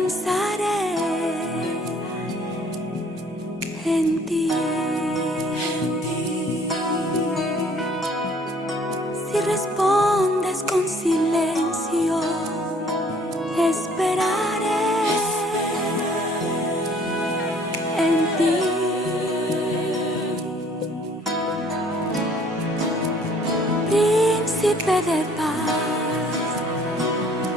descansaré en ti. Si respondes con silencio, esperaré en ti. Príncipe de paz,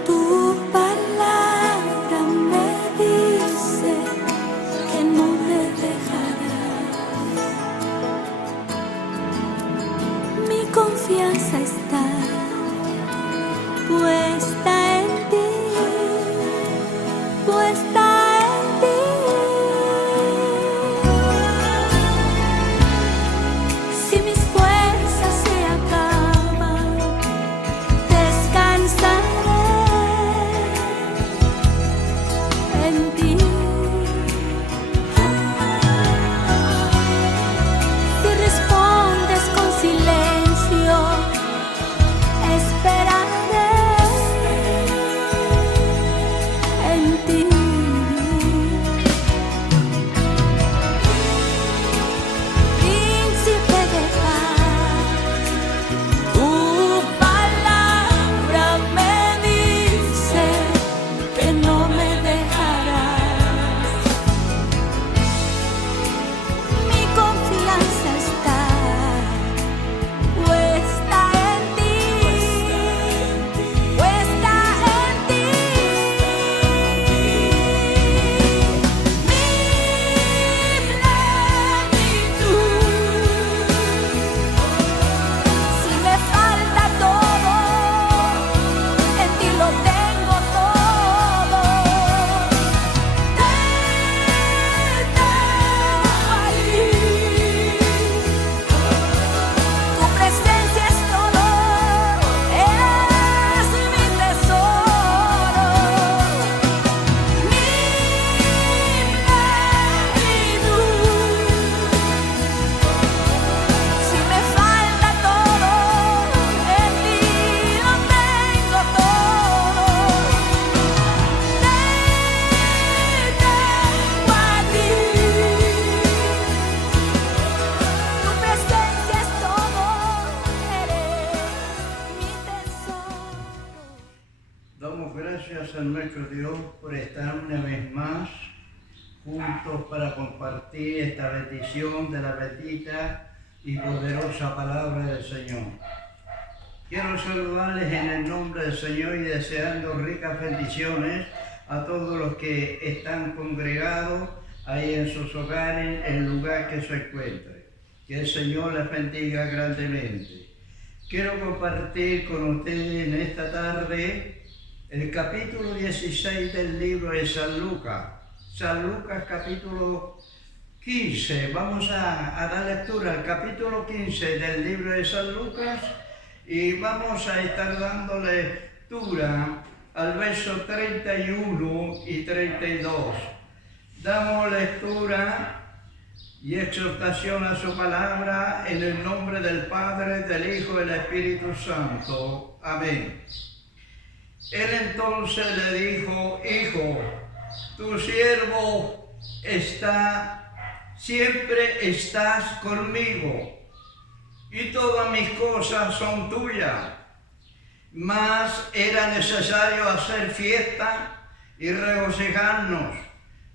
tu palabra me dice que no me dejarás. Mi confianza está puesta en ti, puesta en ti. Si mis fuerzas se acaban, descansaré en ti. Si respondes con silencio, esperaré en ti. Príncipe de paz, tu palabra me dice que no me dejarás. Mi confianza está puesta en ti, puesta en ti. Mi plenitud. Si me falta todo, en ti lo tengo todo. Te tengo allí. Tu presencia es todo, es mi tesoro. Mi plenitud. Si me falta todo, en ti lo tengo todo. Te tengo a ti. Tu presencia es todo, eres mi tesoro. Damos gracias a nuestro Dios por estar una vez más juntos para compartir esta bendición de la bendita y poderosa palabra del Señor. Quiero saludarles en el nombre del Señor y deseando ricas bendiciones a todos los que están congregados ahí en sus hogares, en el lugar que se encuentren. Que el Señor les bendiga grandemente. Quiero compartir con ustedes en esta tarde el capítulo 16 del libro de San Lucas. San Lucas capítulo 15. Vamos a dar lectura al capítulo 15 del libro de San Lucas y vamos a estar dando lectura al verso 31 y 32. Damos lectura y exhortación a su palabra en el nombre del Padre, del Hijo y del Espíritu Santo. Amén. Él entonces le dijo: Hijo, tu siervo siempre estás conmigo, y todas mis cosas son tuyas. Mas era necesario hacer fiesta y regocijarnos,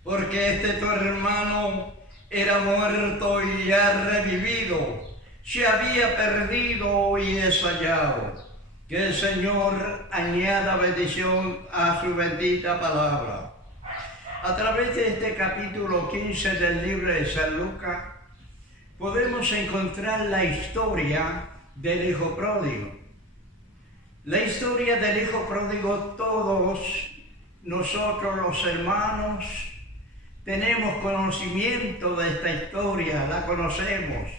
porque tu hermano era muerto y ya revivido, se había perdido y es hallado. Que el Señor añada bendición a su bendita palabra. A través de este capítulo 15 del libro de San Lucas, podemos encontrar la historia del hijo pródigo. La historia del hijo pródigo, todos nosotros los hermanos tenemos conocimiento de esta historia, la conocemos.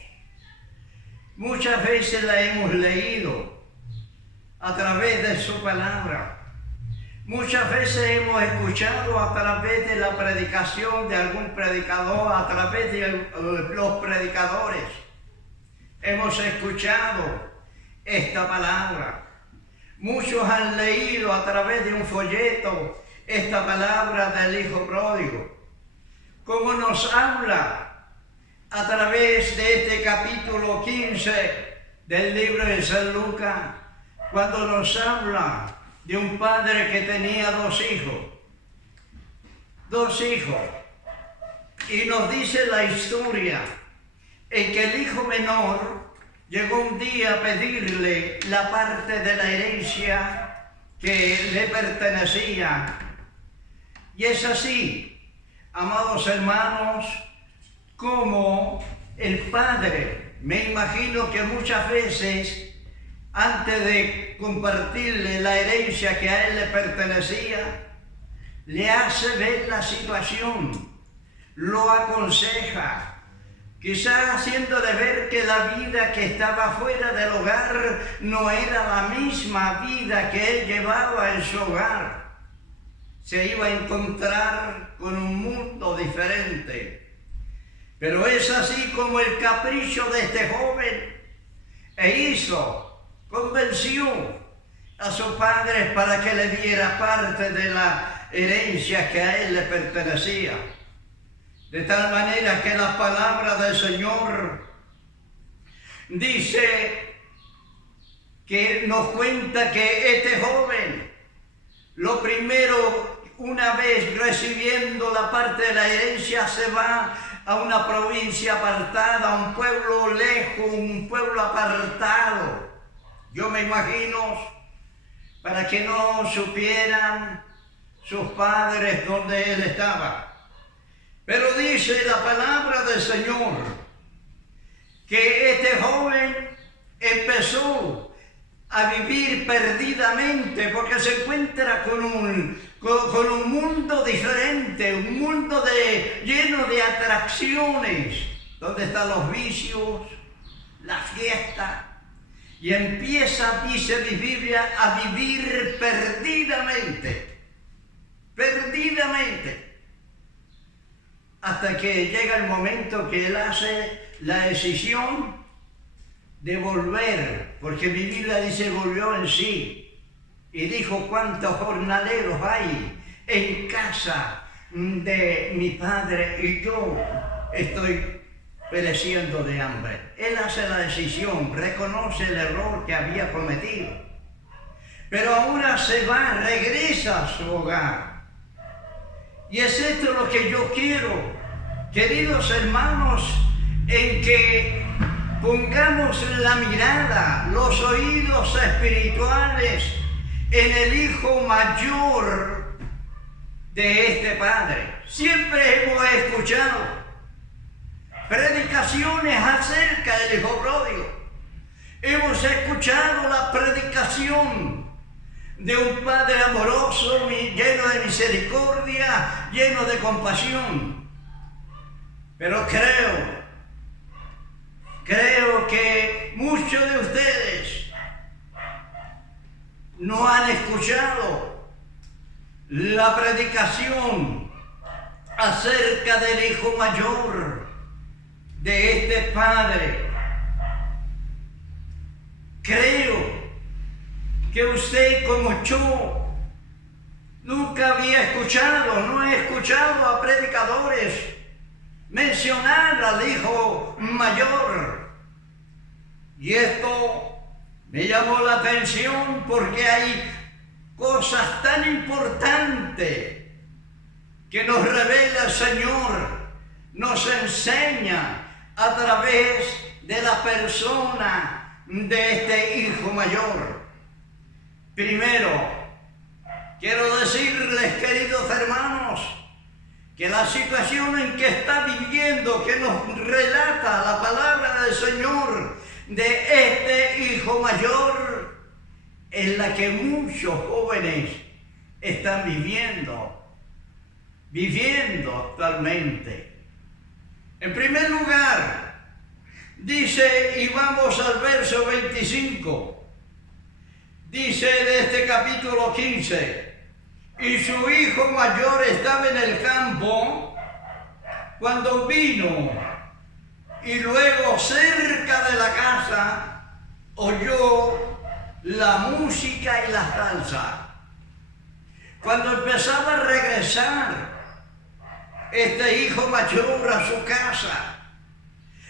Muchas veces la hemos leído a través de su palabra. Muchas veces hemos escuchado a través de la predicación de algún predicador, a través de los predicadores. Hemos escuchado esta palabra. Muchos han leído a través de un folleto esta palabra del Hijo Pródigo, cómo nos habla a través de este capítulo 15 del libro de San Lucas, cuando nos habla de un padre que tenía dos hijos, y nos dice la historia en que el hijo menor llegó un día a pedirle la parte de la herencia que le pertenecía. Y es así, amados hermanos, como el padre, me imagino que muchas veces, antes de compartirle la herencia que a él le pertenecía, le hace ver la situación, lo aconseja, quizás haciéndole ver que la vida que estaba fuera del hogar no era la misma vida que él llevaba en su hogar. Se iba a encontrar con un mundo diferente. Pero es así como el capricho de este joven convenció a sus padres para que le diera parte de la herencia que a él le pertenecía. De tal manera que la palabra del Señor dice que nos cuenta que este joven, lo primero, una vez recibiendo la parte de la herencia, se va a una provincia apartada, a un pueblo lejos, un pueblo apartado. Yo me imagino, para que no supieran sus padres dónde él estaba. Pero dice la palabra del Señor que este joven empezó a vivir perdidamente porque se encuentra con un mundo diferente, un mundo lleno de atracciones, donde están los vicios, la fiesta, y empieza, dice mi Biblia, a vivir perdidamente, hasta que llega el momento que él hace la decisión de volver, porque mi Biblia dice volvió en sí y dijo: ¿cuántos jornaleros hay en casa de mi padre y yo estoy pereciendo de hambre? Él hace la decisión, reconoce el error que había cometido, pero ahora se va, regresa a su hogar. Y es esto lo que yo quiero, queridos hermanos, en que pongamos la mirada, los oídos espirituales en el hijo mayor de este padre. Siempre hemos escuchado predicaciones acerca del hijo pródigo. Hemos escuchado la predicación de un padre amoroso, lleno de misericordia, lleno de compasión. Pero creo que muchos de ustedes no han escuchado la predicación acerca del hijo mayor de este padre. Creo que usted, como yo, nunca había escuchado, no he escuchado a predicadores mencionar al hijo mayor. Y esto me llamó la atención porque hay cosas tan importantes que nos revela el Señor, nos enseña a través de la persona de este hijo mayor. Primero, quiero decirles, queridos hermanos, que la situación en que está viviendo, que nos relata la palabra del Señor de este hijo mayor, es la que muchos jóvenes están viviendo actualmente. En primer lugar, dice, y vamos al verso 25, dice de este capítulo 15, y su hijo mayor estaba en el campo cuando vino, y luego cerca de la casa oyó la música y la danza. Cuando empezaba a regresar este hijo mayor a su casa,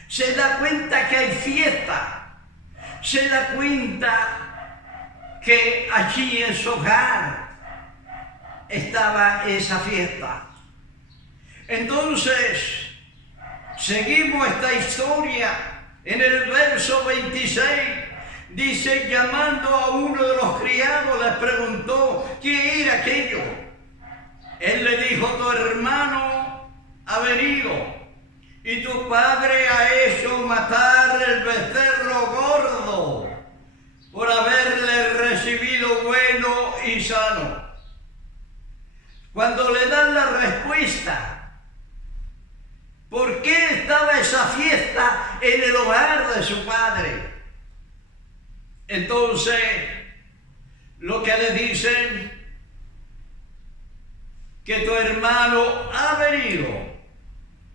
se da cuenta que hay fiesta, se da cuenta que allí en su hogar estaba esa fiesta. Entonces, seguimos esta historia en el verso 26. Dice, llamando a uno de los criados, le preguntó, ¿qué era aquello? Él le dijo, tu hermano ha venido y tu padre ha hecho matar el becerro gordo por haberle recibido bueno y sano. Cuando le dan la respuesta, ¿por qué estaba esa fiesta en el hogar de su padre? Entonces, lo que le dicen, que tu hermano ha venido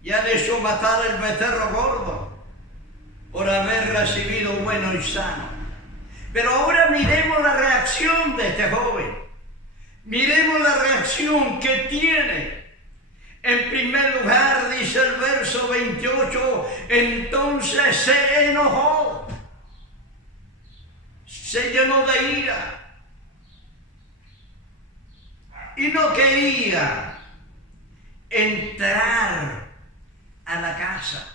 y han hecho matar el becerro gordo por haber recibido bueno y sano. Pero ahora miremos la reacción de este joven. Miremos la reacción que tiene. En primer lugar, dice el verso 28, entonces se enojó, se llenó de ira y no quería entrar a la casa,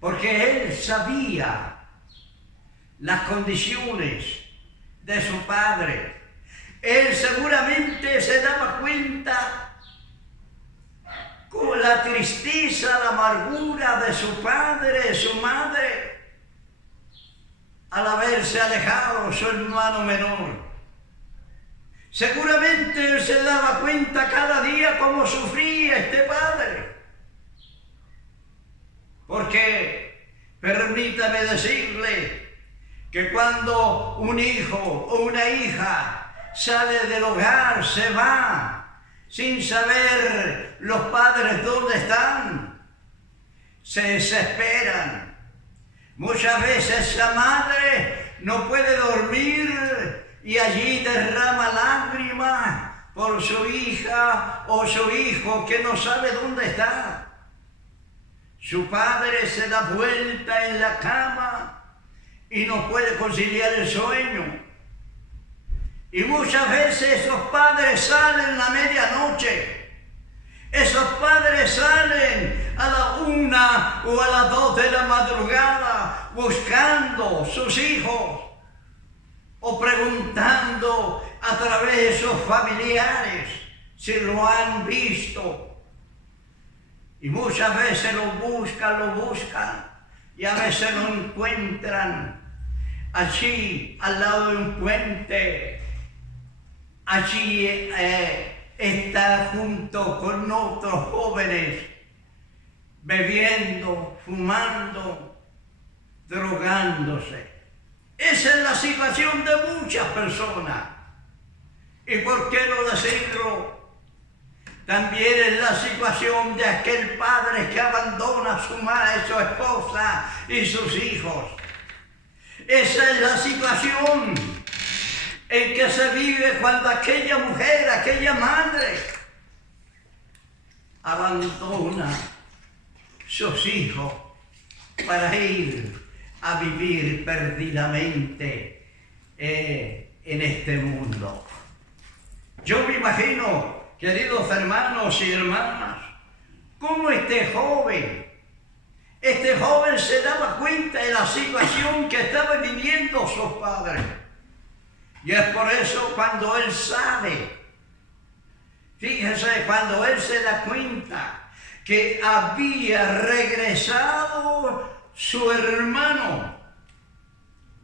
porque él sabía las condiciones de su padre. Él seguramente se daba cuenta con la tristeza, la amargura de su padre, de su madre, al haberse alejado su hermano menor. Seguramente él se daba cuenta cada día cómo sufría este padre. Porque, permítame decirle, que cuando un hijo o una hija sale del hogar, se va, sin saber los padres dónde están, se desesperan. Muchas veces la madre no puede dormir y allí derrama lágrimas por su hija o su hijo que no sabe dónde está. Su padre se da vuelta en la cama y no puede conciliar el sueño. Y muchas veces esos padres salen a la medianoche. Esos padres salen a la 1 o a las 2 de la madrugada buscando sus hijos o preguntando a través de sus familiares si lo han visto. Y muchas veces lo buscan y a veces lo encuentran allí al lado de un puente. Allí está junto con otros jóvenes bebiendo, fumando, drogándose. Esa es la situación de muchas personas. ¿Y por qué no decirlo? También es la situación de aquel padre que abandona a su madre, su esposa y sus hijos. Esa es la situación en que se vive cuando aquella mujer, aquella madre, abandona sus hijos para ir a vivir perdidamente en este mundo. Yo me imagino, queridos hermanos y hermanas, cómo este joven se daba cuenta de la situación que estaban viviendo sus padres. Y es por eso cuando él sabe, fíjese, cuando él se da cuenta que había regresado su hermano,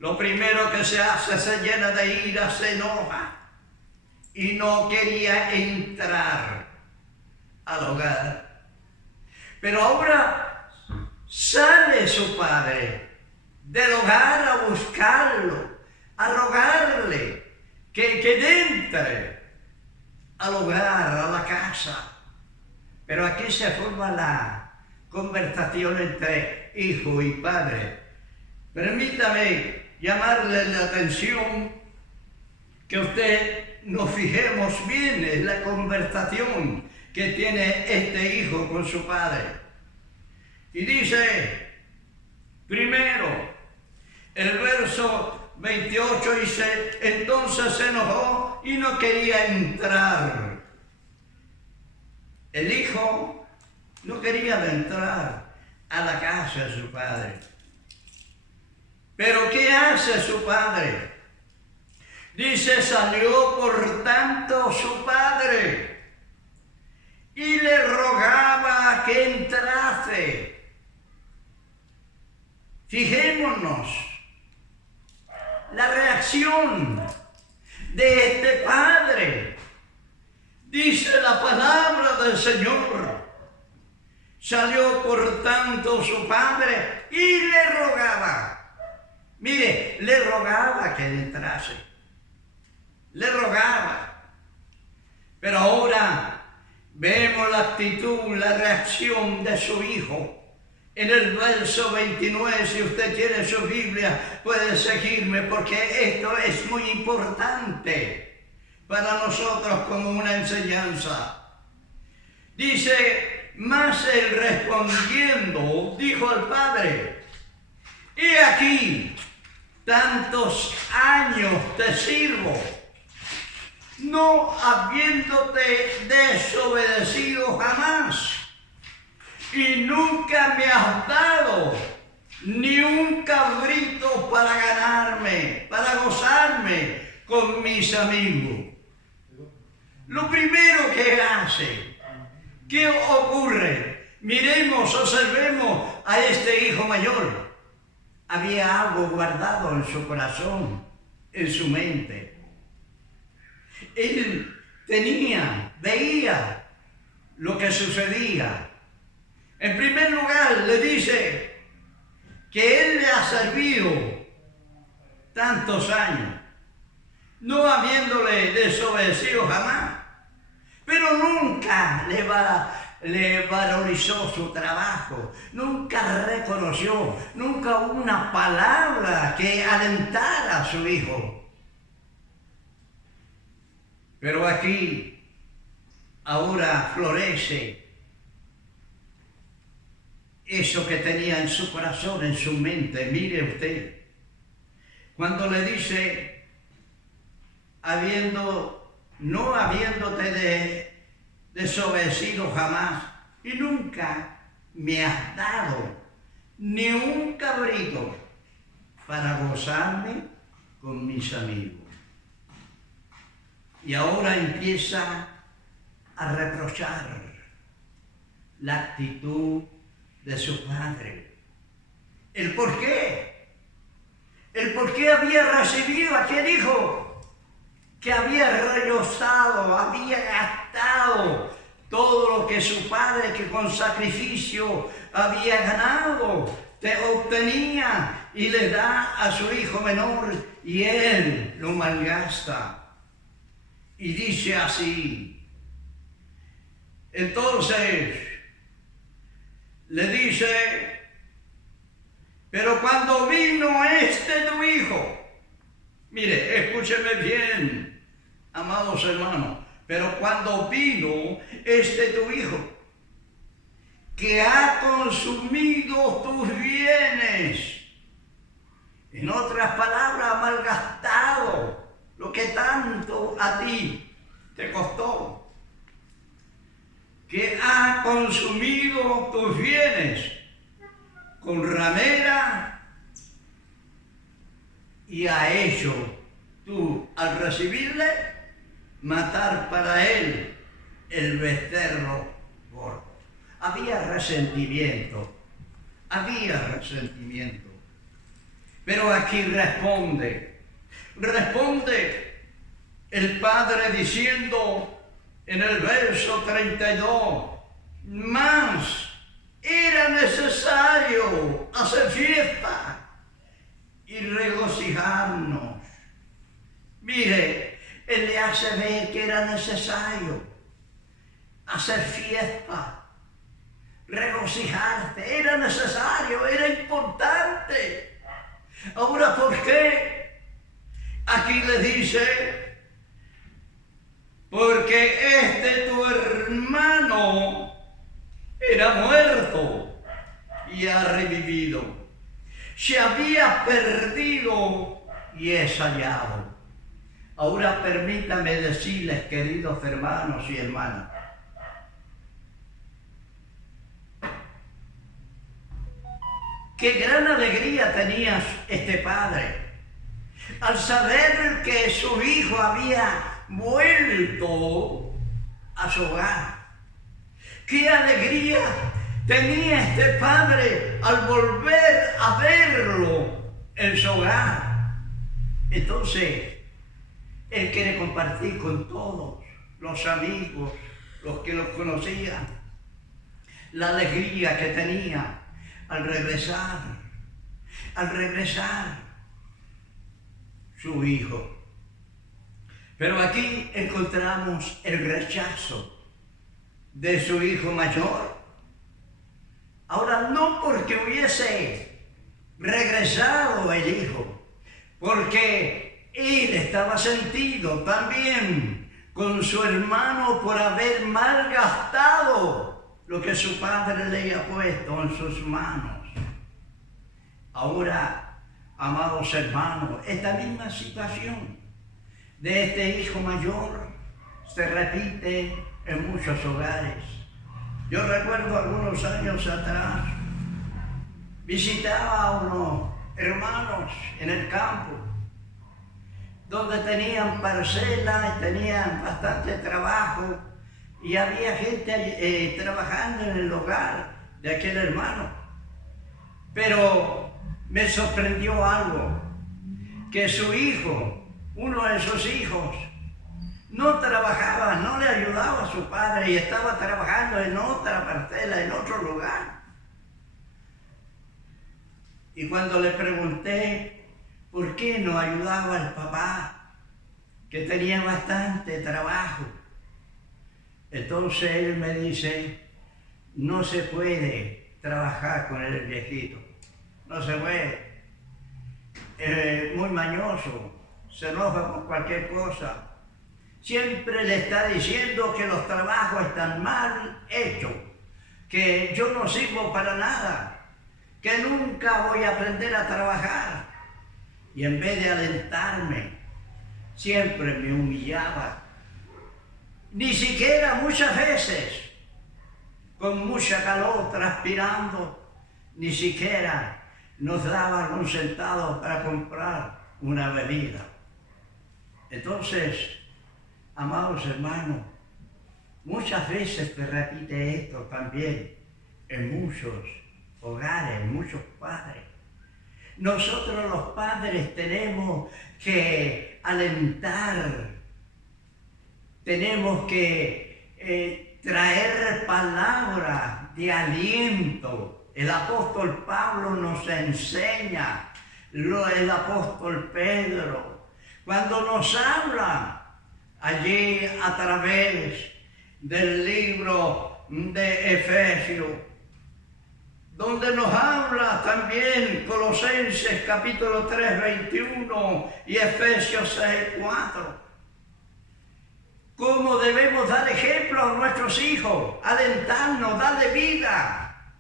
lo primero que se hace, se llena de ira, se enoja y no quería entrar al hogar. Pero ahora sale su padre del hogar a buscarlo, a rogarle que entre al hogar, a la casa. Pero aquí se forma la conversación entre hijo y padre. Permítame llamarle la atención que usted nos fijemos bien en la conversación que tiene este hijo con su padre. Y dice, primero, el verso 28 dice, entonces se enojó y no quería entrar. El hijo no quería entrar a la casa de su padre. Pero ¿qué hace su padre? Dice, salió por tanto su padre y le rogaba que entrase. Fijémonos la reacción de este padre. Dice la palabra del Señor. Salió por tanto su padre y le rogaba. Mire, le rogaba que entrase. Le rogaba. Pero ahora vemos la actitud, la reacción de su hijo. En el verso 29, si usted tiene su Biblia, puede seguirme porque esto es muy importante para nosotros como una enseñanza. Dice, mas él respondiendo, dijo al padre, he aquí, tantos años te sirvo, no habiéndote desobedecido jamás, y nunca me has dado ni un cabrito para ganarme, para gozarme con mis amigos. Lo primero que hace, ¿qué ocurre? Miremos, observemos a este hijo mayor. Había algo guardado en su corazón, en su mente. Él veía lo que sucedía. En primer lugar, le dice que él le ha servido tantos años, no habiéndole desobedecido jamás, pero nunca le valorizó su trabajo, nunca reconoció, nunca una palabra que alentara a su hijo. Pero aquí, ahora florece eso que tenía en su corazón, en su mente. Mire usted, cuando le dice, no habiéndote desobedecido jamás, y nunca me has dado ni un cabrito para gozarme con mis amigos. Y ahora empieza a reprochar la actitud de su padre. ¿El por qué? ¿El por qué había recibido a aquel hijo que había rehusado, había gastado todo lo que su padre, que con sacrificio había ganado, obtenía y le da a su hijo menor y él lo malgasta? Y dice así, entonces le dice, pero cuando vino tu hijo, mire, escúcheme bien, amados hermanos, pero cuando vino tu hijo, que ha consumido tus bienes, en otras palabras, ha malgastado lo que tanto a ti te costó, que ha consumido tus bienes con ramera, y ha hecho tú, al recibirle, matar para él el becerro gordo. Había resentimiento. Pero aquí responde el padre diciendo en el verso 32, mas era necesario hacer fiesta y regocijarnos. Mire, él le hace ver que era necesario hacer fiesta, regocijarte, era necesario, era importante. Ahora, ¿por qué? Aquí le dice, porque tu hermano era muerto y ha revivido. Se había perdido y es hallado. Ahora permítame decirles, queridos hermanos y hermanas, qué gran alegría tenía este padre al saber que su hijo había vuelto a su hogar. Qué alegría tenía este padre al volver a verlo en su hogar. Entonces, él quiere compartir con todos los amigos, los que los conocían, la alegría que tenía al regresar su hijo. Pero aquí encontramos el rechazo de su hijo mayor. Ahora, no porque hubiese regresado el hijo, porque él estaba sentido también con su hermano por haber malgastado lo que su padre le había puesto en sus manos. Ahora, amados hermanos, esta misma situación de este hijo mayor se repite en muchos hogares. Yo recuerdo algunos años atrás, visitaba a unos hermanos en el campo, donde tenían parcelas, tenían bastante trabajo, y había gente trabajando en el hogar de aquel hermano. Pero me sorprendió algo, que su hijo, uno de sus hijos, no trabajaba, no le ayudaba a su padre y estaba trabajando en otra parcela, en otro lugar. Y cuando le pregunté por qué no ayudaba al papá, que tenía bastante trabajo, entonces él me dice, no se puede trabajar con el viejito, no se puede, muy mañoso, se enoja con cualquier cosa. Siempre le está diciendo que los trabajos están mal hechos, que yo no sirvo para nada, que nunca voy a aprender a trabajar. Y en vez de alentarme, siempre me humillaba. Ni siquiera muchas veces, con mucha calor, transpirando, ni siquiera nos daba un centavo para comprar una bebida. Entonces, amados hermanos, muchas veces se repite esto también en muchos hogares, en muchos padres. Nosotros los padres tenemos que alentar, tenemos que traer palabras de aliento. El apóstol Pablo nos enseña, el apóstol Pedro, cuando nos habla allí a través del libro de Efesios, donde nos habla también Colosenses capítulo 3, 21 y Efesios 6, 4. Cómo debemos dar ejemplo a nuestros hijos, alentarnos, darle vida.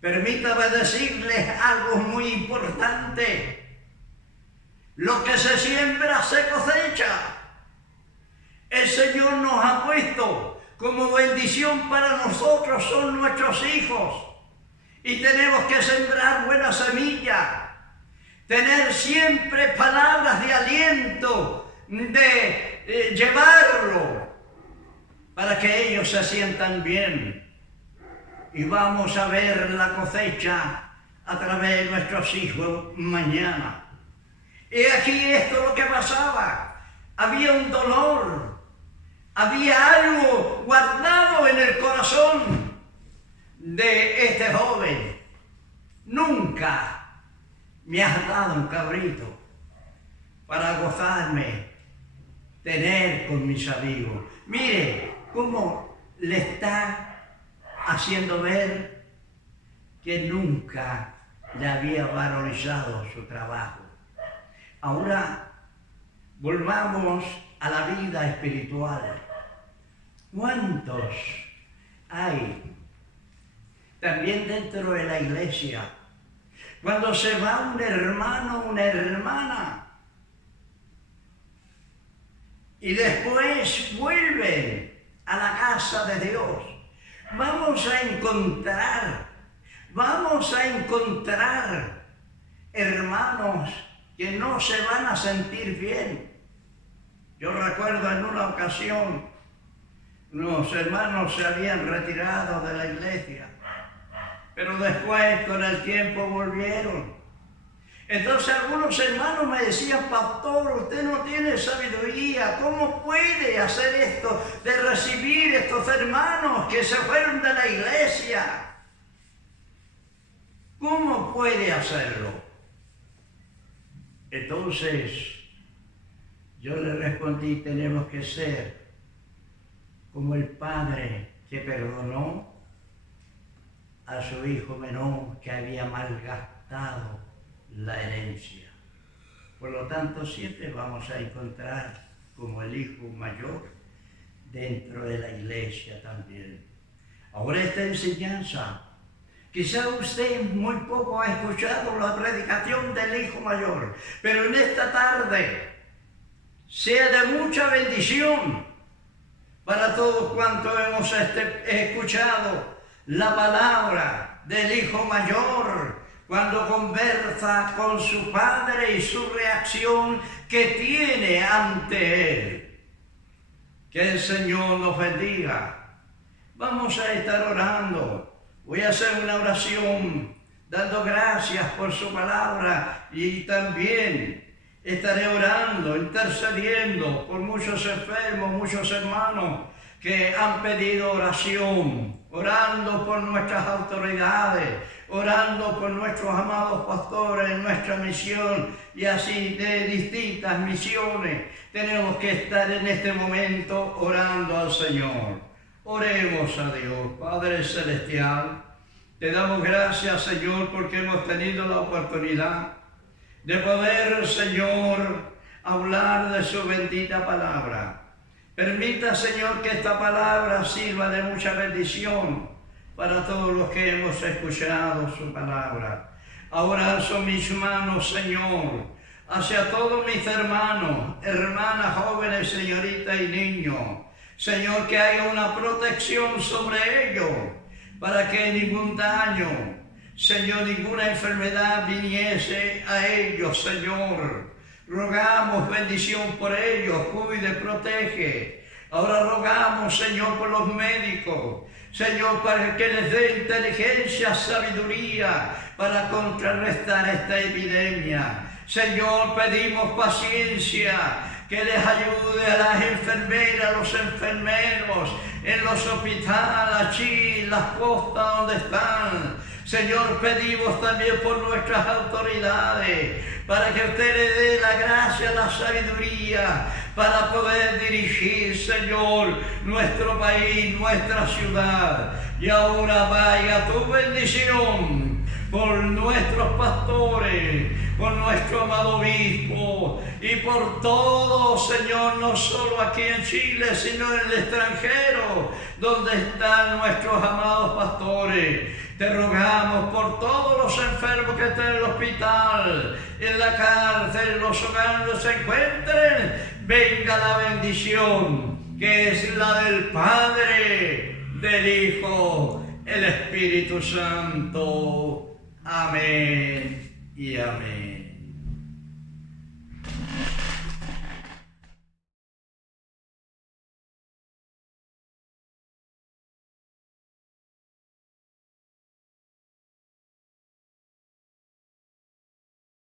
Permítame decirles algo muy importante. Lo que se siembra se cosecha. El Señor nos ha puesto como bendición para nosotros, son nuestros hijos. Y tenemos que sembrar buena semilla, tener siempre palabras de aliento, de llevarlo, para que ellos se sientan bien. Y vamos a ver la cosecha a través de nuestros hijos mañana. Y aquí esto es lo que pasaba. Había un dolor, había algo guardado en el corazón de este joven. Nunca me has dado un cabrito para gozarme, tener con mis amigos. Mire cómo le está haciendo ver que nunca le había valorizado su trabajo. Ahora volvamos a la vida espiritual. ¿Cuántos hay también dentro de la iglesia? Cuando se va un hermano, una hermana, y después vuelven a la casa de Dios, vamos a encontrar hermanos que no se van a sentir bien. Yo recuerdo en una ocasión, unos hermanos se habían retirado de la iglesia, pero después con el tiempo volvieron. Entonces algunos hermanos me decían: pastor, usted no tiene sabiduría, ¿cómo puede hacer esto de recibir estos hermanos que se fueron de la iglesia? ¿Cómo puede hacerlo? Entonces yo le respondí: tenemos que ser como el padre que perdonó a su hijo menor que había malgastado la herencia. Por lo tanto, siempre vamos a encontrar como el hijo mayor dentro de la iglesia también. Ahora esta enseñanza, quizá usted muy poco ha escuchado la predicación del hijo mayor, pero en esta tarde sea de mucha bendición para todos cuantos hemos escuchado la palabra del hijo mayor, cuando conversa con su padre y su reacción que tiene ante él. Que el Señor nos bendiga. Vamos a estar orando. Voy a hacer una oración dando gracias por su palabra, y también estaré orando, intercediendo por muchos enfermos, muchos hermanos que han pedido oración, orando por nuestras autoridades, orando por nuestros amados pastores en nuestra misión, y así de distintas misiones. Tenemos que estar en este momento orando al Señor. Oremos a Dios. Padre Celestial, te damos gracias, Señor, porque hemos tenido la oportunidad de poder, Señor, hablar de su bendita palabra. Permita, Señor, que esta palabra sirva de mucha bendición para todos los que hemos escuchado su palabra. Ahora alzo mis manos, Señor, hacia todos mis hermanos, hermanas, jóvenes, señoritas y niños. Señor, que haya una protección sobre ellos, para que ningún daño, Señor, ninguna enfermedad viniese a ellos, Señor. Rogamos bendición por ellos, cuide, protege. Ahora rogamos, Señor, por los médicos, Señor, para que les dé inteligencia, sabiduría para contrarrestar esta epidemia. Señor, pedimos paciencia, que les ayude a las enfermeras, a los enfermeros, en los hospitales, allí, en las costas donde están. Señor, pedimos también por nuestras autoridades, para que usted le dé la gracia, la sabiduría, para poder dirigir, Señor, nuestro país, nuestra ciudad. Y ahora vaya tu bendición por nuestros pastores, por nuestro amado obispo y por todo, Señor, no solo aquí en Chile, sino en el extranjero, donde están nuestros amados pastores. Te rogamos por todos los enfermos que están en el hospital, en la cárcel, en los hogares donde se encuentren. Venga la bendición, que es la del Padre, del Hijo, el Espíritu Santo. Amén.